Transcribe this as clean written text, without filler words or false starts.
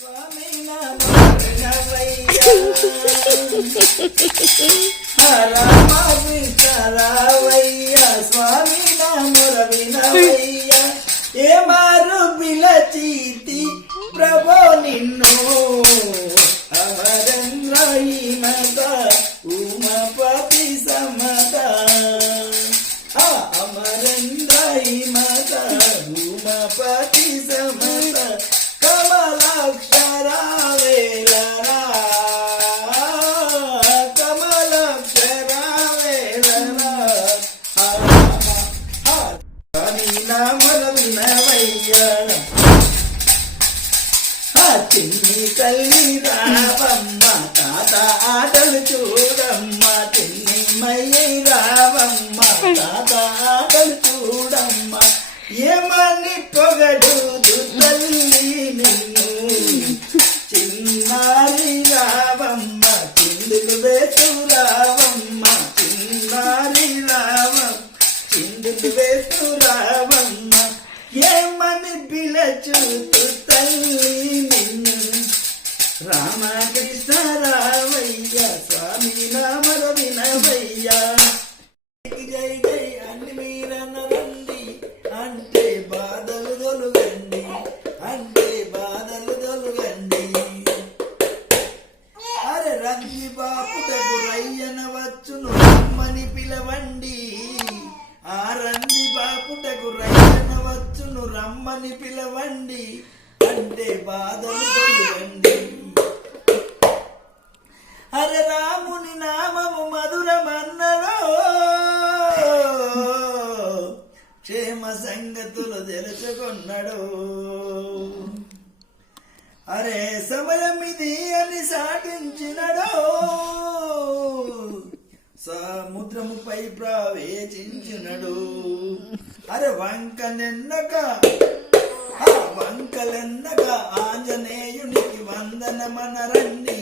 స్వామి రామ కృష్ణరావయ్య స్వామి నామరవినవయ్య ఏ మారు పిలచీతి ప్రభో నిన్ను అమరేంద్రహీనత ఉమాపతి సమత అమరేంద్రహీనత ఉమాపతి సమత కమలాక్షర వేలరా కమలాక్షర వేలరా స్వామి నామరవినవయ్య చిన్ని తల్లి రావమ్మ తాత ఆటలు చూడమ్మ చిన్ని మయ్యి రావమ్మ తాత ఆటలు చూడమ్మ ఏమని పొగడుదు తల్లి నిన్ను చిన్నారి రావమ్మ చిందులు వేసు రావమ్మ చిన్నారి రావమ్మ చిందులు వేసు రావమ్మ ఏమని పిలచూతు తల్లి నిన్ను రామకృష్ణ రావయ్య స్వామి నామరవినవయ్య జై జై అన్ని మీరన్నరండి అంటే బాధలు తొలగండి అంటే బాధలు తొలగండి అరే రంగి బాపుటకు రయ్యన వచ్చును రమ్మని పిలవండి ఆ రంది బాపుటకు రయ్యన వచ్చును రమ్మని పిలవండి అంటే బాధలు తొలగండి అరే రాముని నామము మధురమన్నలో క్షేమ సంగతులు తెలుసుకున్నాడు అరే సమయం ఇది అని సాటించినడు సముద్రముపై ప్రవేశించినడు అరే వంకనెన్నక వంకలెన్నక ఆంజనేయునికి వందనమనరండి